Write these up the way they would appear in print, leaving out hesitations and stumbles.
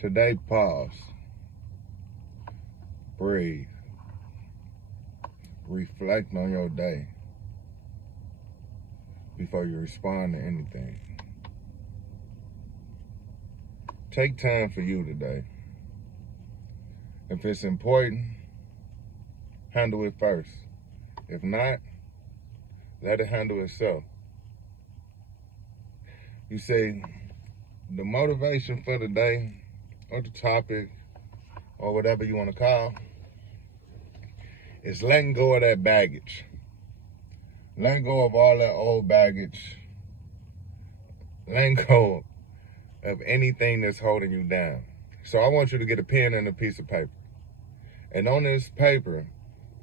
Today, pause, breathe, reflect on your day before you respond to anything. Take time for you today. If it's important, handle it first. If not, let it handle itself. You say the motivation for the day or the topic or whatever you want to call is letting go of that baggage. Letting go of all that old baggage. Letting go of anything that's holding you down. So I want you to get a pen and a piece of paper. And on this paper,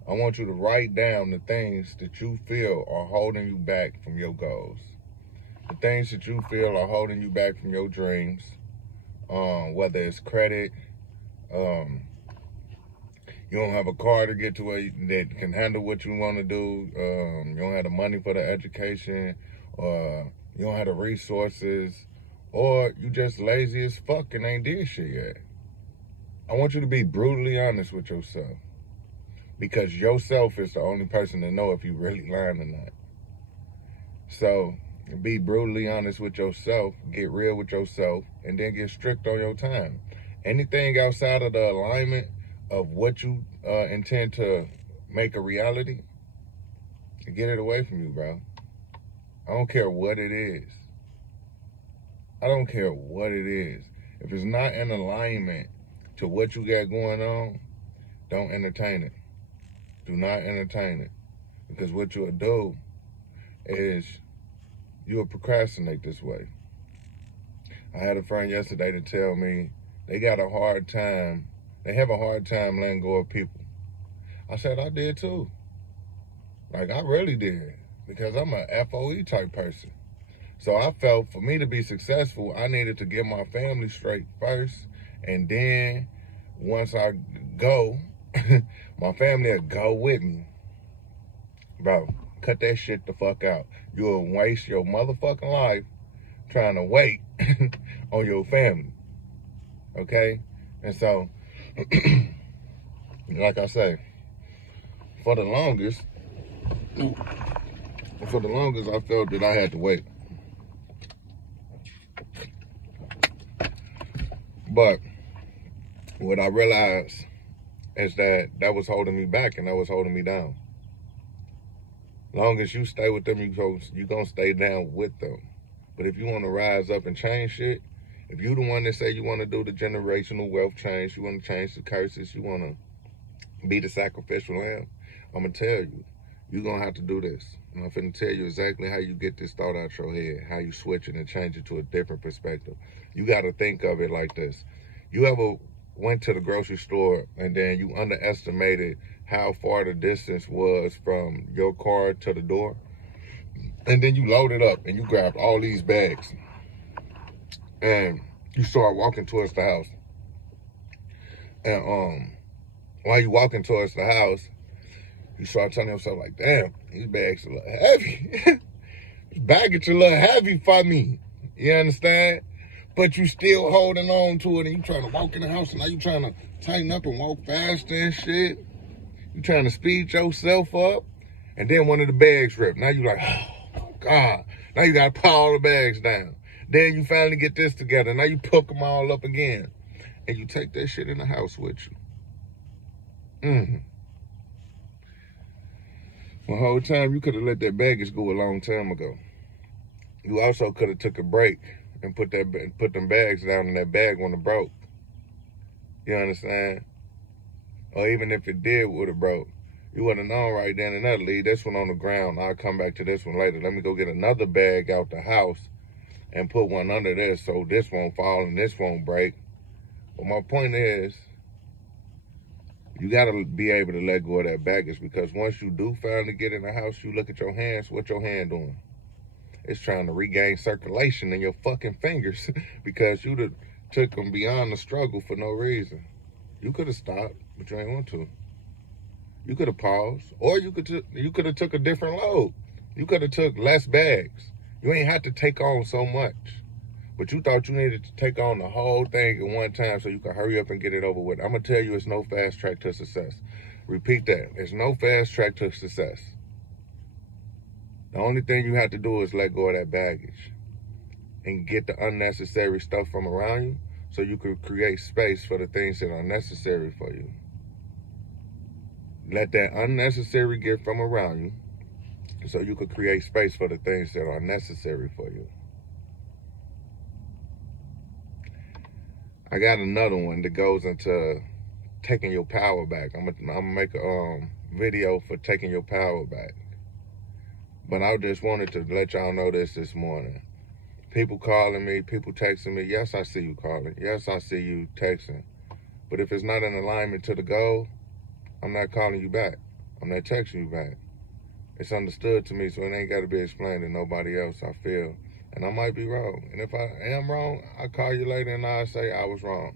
I want you to write down the things that you feel are holding you back from your goals. The things that you feel are holding you back from your dreams. Whether it's credit, you don't have a car to get to where that can handle what you want to do. You don't have the money for the education, or you don't have the resources, or you just lazy as fuck and ain't did shit yet. I want you to be brutally honest with yourself, because yourself is the only person to know if you really lying or not. So be brutally honest with yourself, get real with yourself, and then get strict on your time. Anything outside of the alignment of what you intend to make a reality, get it away from you, bro. I don't care what it is. I don't care what it is. If it's not in alignment to what you got going on, don't entertain it. Do not entertain it. Because what you'll do is you'll procrastinate this way. I had a friend yesterday to tell me they have a hard time letting go of people. I said, I did too. Like, I really did. Because I'm a FOE type person. So I felt for me to be successful, I needed to get my family straight first. And then once I go, my family will go with me. Bro, cut that shit the fuck out. You'll waste your motherfucking life trying to wait on your family. Okay? And so, like I say, for the longest, I felt that I had to wait. But what I realized is that was holding me back and that was holding me down. Long as you stay with them, you're going to stay down with them. But if you want to rise up and change shit, if you the one that say you want to do the generational wealth change, you want to change the curses, you want to be the sacrificial lamb, I'm going to tell you, you're going to have to do this. And I'm finna tell you exactly how you get this thought out your head, how you switch it and change it to a different perspective. You got to think of it like this. You ever went to the grocery store and then you underestimated how far the distance was from your car to the door? And then you loaded up and you grabbed all these bags and you start walking towards the house. And while you walking towards the house, you start telling yourself like, damn, these bags are a little heavy. This baggage a little heavy for me. You understand? But you still holding on to it and you trying to walk in the house and now you trying to tighten up and walk faster and shit. You trying to speed yourself up. And then one of the bags ripped. Now you like, oh God. Now you got to put all the bags down. Then you finally get this together. Now you pick them all up again. And you take that shit in the house with you. The whole time you could have let that baggage go a long time ago. You also could have took a break and put them bags down and that bag wouldn't have broke. You understand? Or even if it did would have broke, you would have known right then and there, leave this one on the ground. I'll come back to this one later. Let me go get another bag out the house and put one under this so this won't fall and this won't break. But my point is, you got to be able to let go of that baggage, because once you do finally get in the house, you look at your hands, what your hand doing? It's trying to regain circulation in your fucking fingers because you took them beyond the struggle for no reason. You could have stopped, but you ain't want to. You could have paused, or you could have took a different load. You could have took less bags. You ain't had to take on so much. But you thought you needed to take on the whole thing at one time so you can hurry up and get it over with. I'm going to tell you, it's no fast track to success. Repeat that. There's no fast track to success. The only thing you have to do is let go of that baggage and get the unnecessary stuff from around you so you can create space for the things that are necessary for you. Let that unnecessary get from around you so you can create space for the things that are necessary for you. I got another one that goes into taking your power back. I'm gonna make a video for taking your power back. But I just wanted to let y'all know this morning. People calling me, people texting me. Yes, I see you calling. Yes, I see you texting. But if it's not in alignment to the goal, I'm not calling you back. I'm not texting you back. It's understood to me, so it ain't got to be explained to nobody else, I feel. And I might be wrong. And if I am wrong, I'll call you later and I'll say I was wrong.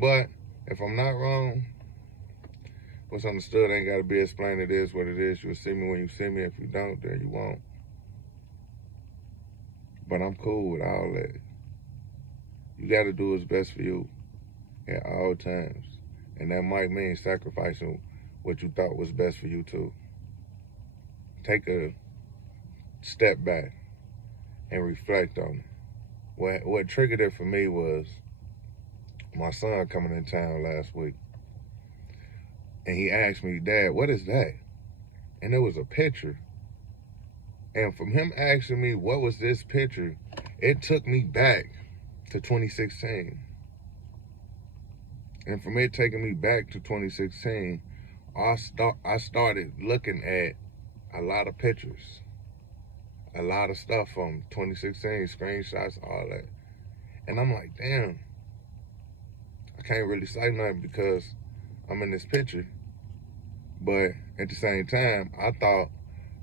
But if I'm not wrong, what's understood ain't got to be explained. It is what it is. You'll see me when you see me. If you don't, then you won't. But I'm cool with all that. You got to do what's best for you at all times. And that might mean sacrificing what you thought was best for you too. Take a step back and reflect on it. What triggered it for me was my son coming in town last week. And he asked me, Dad, what is that? And it was a picture. And from him asking me, what was this picture? It took me back to 2016. And from it taking me back to 2016, I started looking at a lot of pictures. A lot of stuff from 2016, screenshots, all that. And I'm like, damn, I can't really say nothing because I'm in this picture. But at the same time, I thought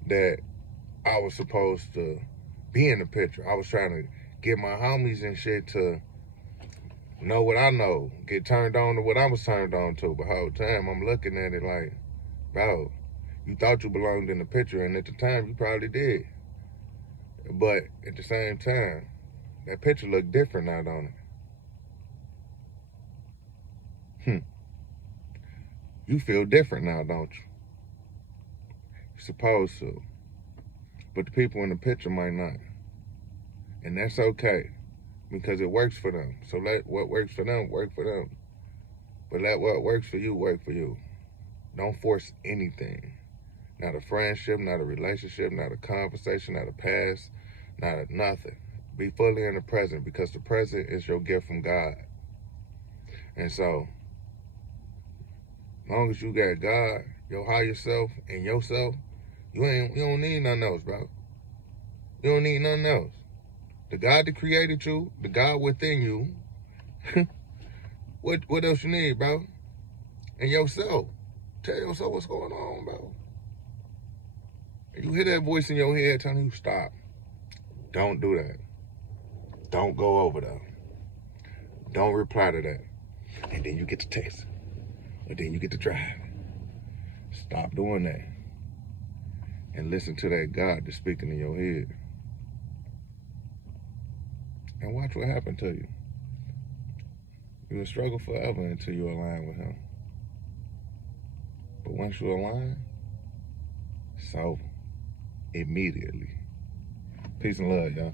that I was supposed to be in the picture. I was trying to get my homies and shit to know what I know, get turned on to what I was turned on to. But the whole time, I'm looking at it like, bro, you thought you belonged in the picture, and at the time, you probably did. But at the same time, that picture looked different now, don't it? You feel different now, don't you? You're supposed to. But the people in the picture might not. And that's okay, because it works for them. So let what works for them work for them. But let what works for you work for you. Don't force anything. Not a friendship, not a relationship, not a conversation, not a past, not a nothing. Be fully in the present, because the present is your gift from God. And so, as long as you got God, your higher self, and yourself, you don't need nothing else, bro. You don't need nothing else. The God that created you, the God within you, what else you need, bro? And yourself. Tell yourself what's going on, bro. And you hear that voice in your head telling you, stop. Don't do that. Don't go over there. Don't reply to that. And then you get to text. And then you get to drive. Stop doing that. And listen to that God that's speaking in your head. And watch what happened to you. You'll struggle forever until you align with him. But once you align, it's over. Immediately. Peace and love, y'all.